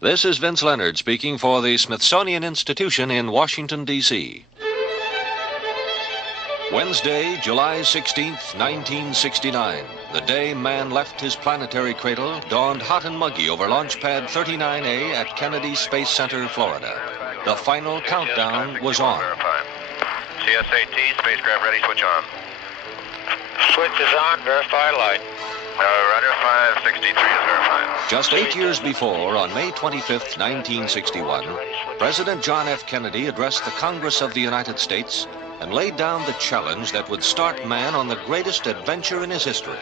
This is Vince Leonard speaking for the Smithsonian Institution in Washington, D.C. Wednesday, July 16th, 1969, the day man left his planetary cradle, dawned hot and muggy over Launch Pad 39A at Kennedy Space Center, Florida. The final countdown was on. CSAT, spacecraft ready, switch on. Switch is on, verify light. Roger, 563 is verified. Just 8 years before, on May 25th, 1961, President John F. Kennedy addressed the Congress of the United States and laid down the challenge that would start man on the greatest adventure in his history.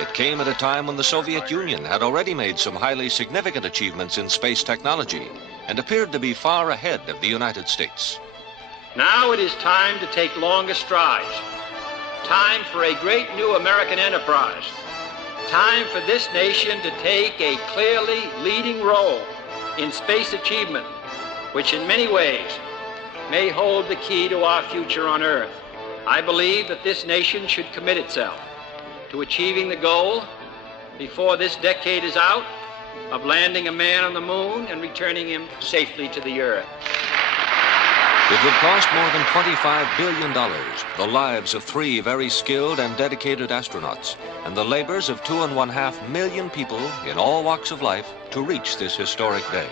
It came at a time when the Soviet Union had already made some highly significant achievements in space technology and appeared to be far ahead of the United States. Now it is time to take longer strides. Time for a great new American enterprise. Time for this nation to take a clearly leading role in space achievement, which in many ways may hold the key to our future on Earth. I believe that this nation should commit itself to achieving the goal, before this decade is out, of landing a man on the moon and returning him safely to the Earth. It would cost more than $25 billion, the lives of 3 very skilled and dedicated astronauts, and the labors of 2.5 million people in all walks of life to reach this historic day.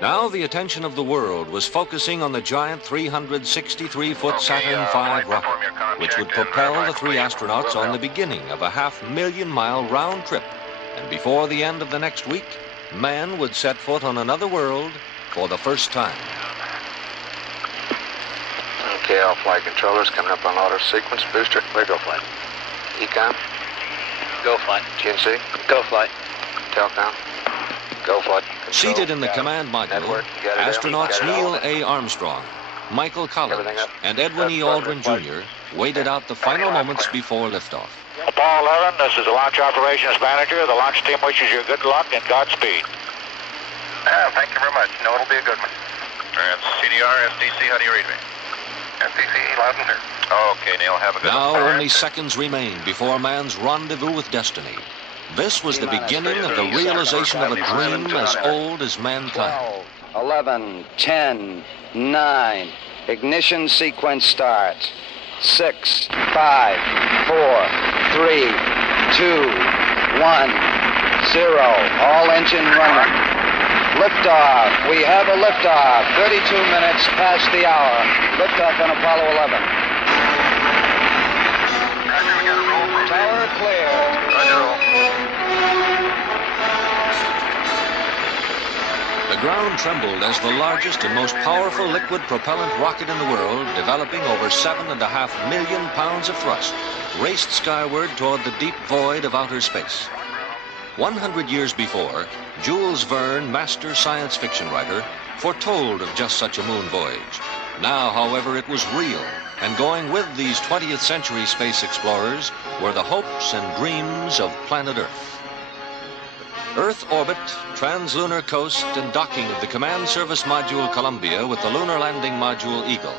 Now the attention of the world was focusing on the giant 363-foot Saturn V rocket, which would propel the 3 astronauts on the beginning of a 500,000-mile round trip. And before the end of the next week, man would set foot on another world for the first time. Okay, all flight controllers coming up on auto sequence. Booster, clear, go flight. Econ, Go flight. GNC, Go flight. Telcom, go flight. Control, Seated in the got it. command module, Network, got it. astronauts Got it all. Neil A. Armstrong, Michael Collins, Everything up. and Edwin E. That's Aldrin perfect. Jr. waited out the final moments before liftoff. Apollo 11, this is the launch operations manager. The launch team wishes you good luck and Godspeed. Thank you very much. No, it'll be a good one. And CDR, SDC, how do you read me? SDC, loud and clear. Okay, Neil, have a good Now one. only seconds remain before man's rendezvous with destiny. This was the beginning of the realization of a dream as old as mankind. 12, 11, 10, 9. Ignition sequence starts. 6, 5, 4, 3, 2, 1, 0. All engine running. Liftoff. We have a liftoff. 32 minutes past the hour. Liftoff on Apollo 11. Roger, we got a roll for Tower clear. The ground trembled as the largest and most powerful liquid propellant rocket in the world, developing over 7.5 million pounds of thrust, raced skyward toward the deep void of outer space. 100 years before, Jules Verne, master science fiction writer, foretold of just such a moon voyage. Now, however, it was real, and going with these 20th century space explorers were the hopes and dreams of planet Earth. Earth orbit, translunar coast, and docking of the Command Service Module Columbia with the Lunar Landing Module Eagle.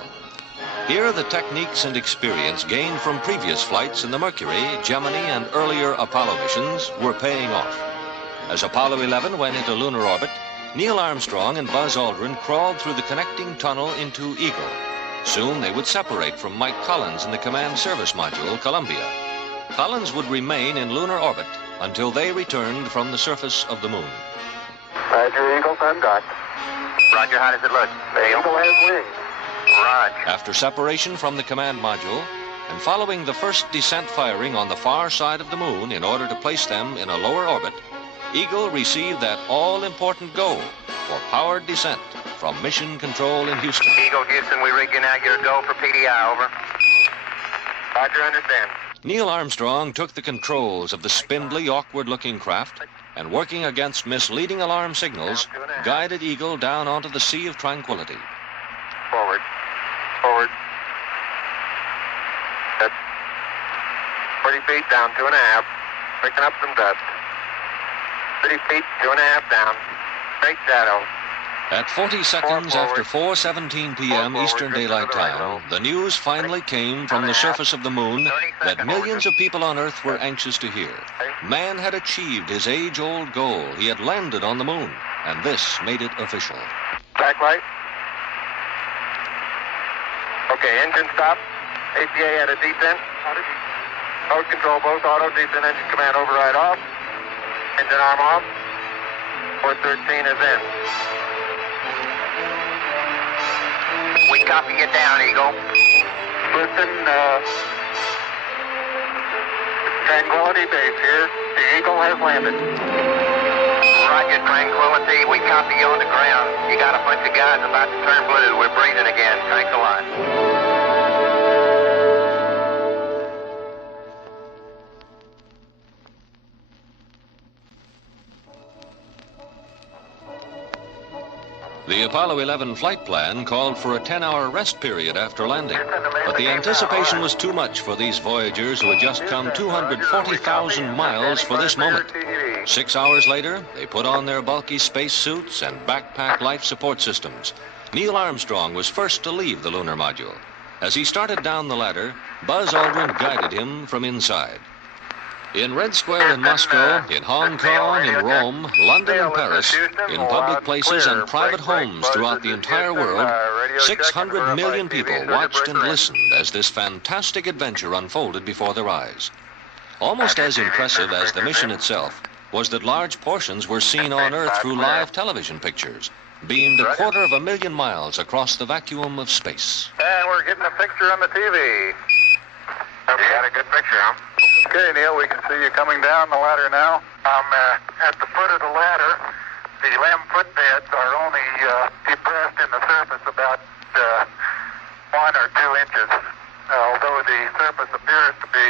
Here, the techniques and experience gained from previous flights in the Mercury, Gemini, and earlier Apollo missions were paying off. As Apollo 11 went into lunar orbit, Neil Armstrong and Buzz Aldrin crawled through the connecting tunnel into Eagle. Soon they would separate from Mike Collins in the Command Service Module Columbia. Collins would remain in lunar orbit until they returned from the surface of the moon. Roger, Eagle, I'm got. Roger, how does it look? Eagle has wings. Roger. After separation from the command module, and following the first descent firing on the far side of the moon in order to place them in a lower orbit, Eagle received that all-important go for powered descent from Mission Control in Houston. Eagle, Houston, we rigging out your go for PDI, over. Roger, understand. Neil Armstrong took the controls of the spindly, awkward-looking craft and, working against misleading alarm signals, guided Eagle down onto the Sea of Tranquility. Forward. Forward. Good. 40 feet down, 2.5. Picking up some dust. 30 feet, 2.5 down. Straight shadow. At 40 seconds after 4:17 p.m. Eastern Daylight Time, the news finally came from the surface of the moon that millions of people on Earth were anxious to hear. Man had achieved his age-old goal. He had landed on the moon. and this made it official. Backlight. Okay, engine stop. APA at a descent. Mode control both auto, descent engine command override off. Engine arm off. 413 is in. We copy you down, Eagle. Listen, Tranquility Base here. The Eagle has landed. Roger, Tranquility. We copy you on the ground. You got a bunch of guys about to turn blue. We're breathing again. Thanks a lot. The Apollo 11 flight plan called for a 10-hour rest period after landing, but the anticipation was too much for these Voyagers who had just come 240,000 miles for this moment. 6 hours later, they put on their bulky spacesuits and backpack life support systems. Neil Armstrong was first to leave the lunar module. As he started down the ladder, Buzz Aldrin guided him from inside. In Red Square in Moscow, in Hong Kong, in Rome, London and Paris, in public places and private homes throughout the entire world, 600 million people watched and listened as this fantastic adventure unfolded before their eyes. Almost as impressive as the mission itself was that large portions were seen on Earth through live television pictures, beamed 250,000 miles across the vacuum of space. And we're getting a picture on the TV. You got a good picture, huh? Okay, Neil, we can see you coming down the ladder now. I'm at the foot of the ladder. The LEM footbeds are only depressed in the surface about 1 or 2 inches, although the surface appears to be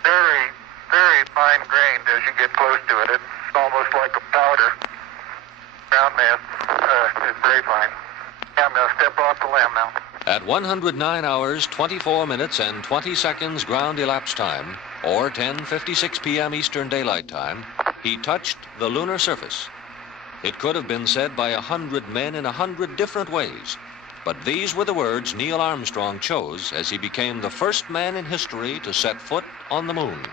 very, very fine-grained as you get close to it. It's almost like a powder. Ground mass is very fine. I'm going to step off the LEM now. At 109 hours, 24 minutes and 20 seconds ground elapsed time, or 10:56 p.m. Eastern Daylight Time, he touched the lunar surface. It could have been said by 100 men in 100 different ways, but these were the words Neil Armstrong chose as he became the first man in history to set foot on the moon.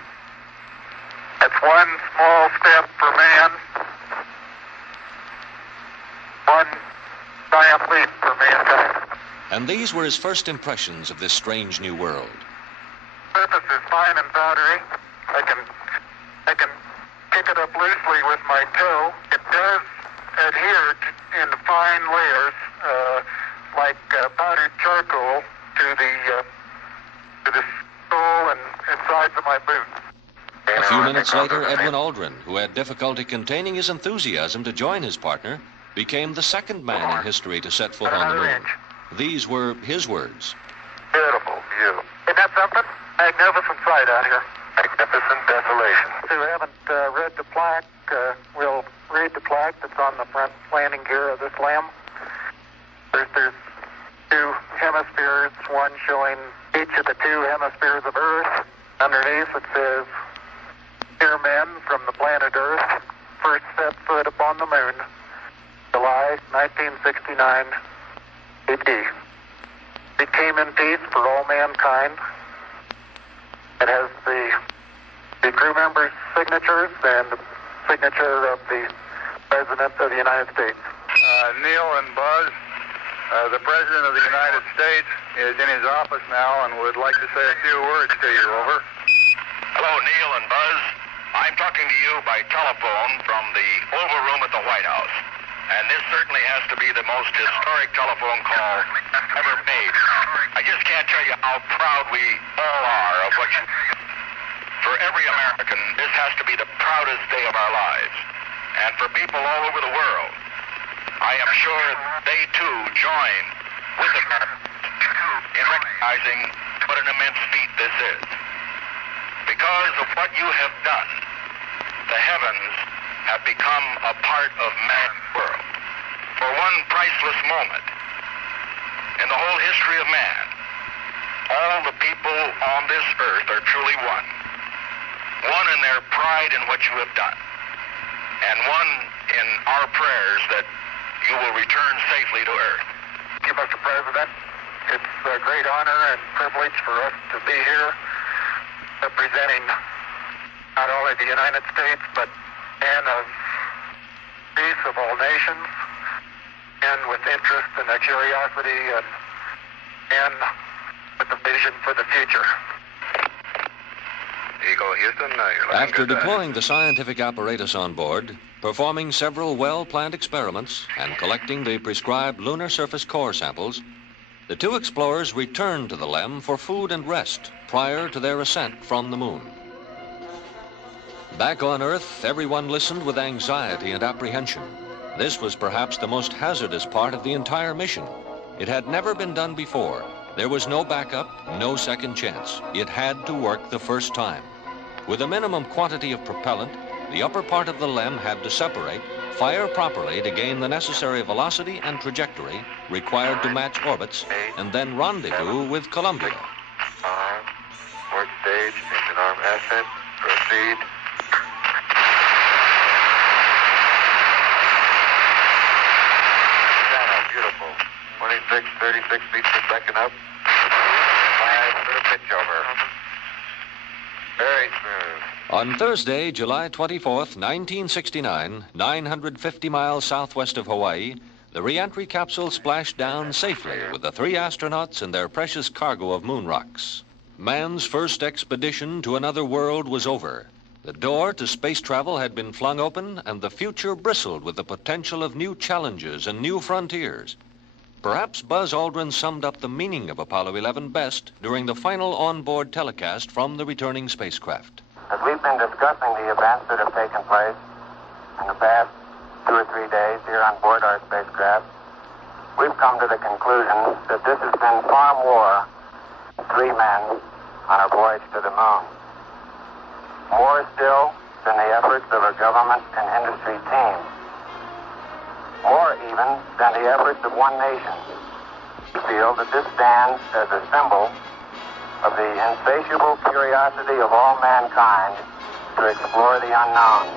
That's one small step for man, one giant leap for mankind. And these were his first impressions of this strange new world. Surface is fine and powdery. I can kick it up loosely with my toe. It does adhere in fine layers, like powdered charcoal, to the sole and sides of my boot. A few minutes later, Edwin Aldrin, who had difficulty containing his enthusiasm to join his partner, became the second man in history to set foot on the moon. These were his words. Beautiful view. Isn't that something? Magnificent sight out here. Magnificent desolation. Who haven't read the plaque, will read the plaque that's on the front landing gear of this LEM. There's 2 hemispheres, one showing each of the 2 hemispheres of Earth. Underneath it says, "Dear men from the planet Earth, first set foot upon the moon, July 1969. It came in peace for all mankind." It has the crew members' signatures and the signature of the President of the United States. Neil and Buzz, the President of the United States is in his office now and would like to say a few words to you. Over. Hello, Neil and Buzz. I'm talking to you by telephone from the Oval Room at the White House. And this certainly has to be the most historic telephone call ever made. I just can't tell you how proud we all are of what you... For every American, this has to be the proudest day of our lives. And for people all over the world, I am sure they too join with Americans in recognizing what an immense feat this is. Because of what you have done, the heavens have become a part of man's world. For one priceless moment in the whole history of man, all the people on this earth are truly one. One in their pride in what you have done, and one in our prayers that you will return safely to Earth. Thank you, Mr. President. It's a great honor and privilege for us to be here representing not only the United States, but men of peace of all nations, and with interest and a curiosity and with a vision for the future. Eagle, Houston, you're looking After good. deploying the scientific apparatus on board, performing several well-planned experiments, and collecting the prescribed lunar surface core samples, the two explorers returned to the LEM for food and rest prior to their ascent from the moon. Back on Earth, everyone listened with anxiety and apprehension. This was perhaps the most hazardous part of the entire mission. It had never been done before. There was no backup, no second chance. It had to work the first time. With a minimum quantity of propellant, the upper part of the LEM had to separate, fire properly to gain the necessary velocity and trajectory required to match orbits, and then rendezvous with Columbia. 5, port stage, engine arm ascent, proceed. Channel, beautiful. 26, 36 feet per second up. 5 for the pitch over. Very smooth. On Thursday, July 24th, 1969, 950 miles southwest of Hawaii, the re-entry capsule splashed down safely with the 3 astronauts and their precious cargo of moon rocks. Man's first expedition to another world was over. The door to space travel had been flung open, and the future bristled with the potential of new challenges and new frontiers. Perhaps Buzz Aldrin summed up the meaning of Apollo 11 best during the final onboard telecast from the returning spacecraft. As we've been discussing the events that have taken place in the past 2 or 3 days here on board our spacecraft, we've come to the conclusion that this has been far more than 3 men on our voyage to the moon. More still than the efforts of a government and industry team. More even than the efforts of one nation. We feel that this stands as a symbol of the insatiable curiosity of all mankind to explore the unknown.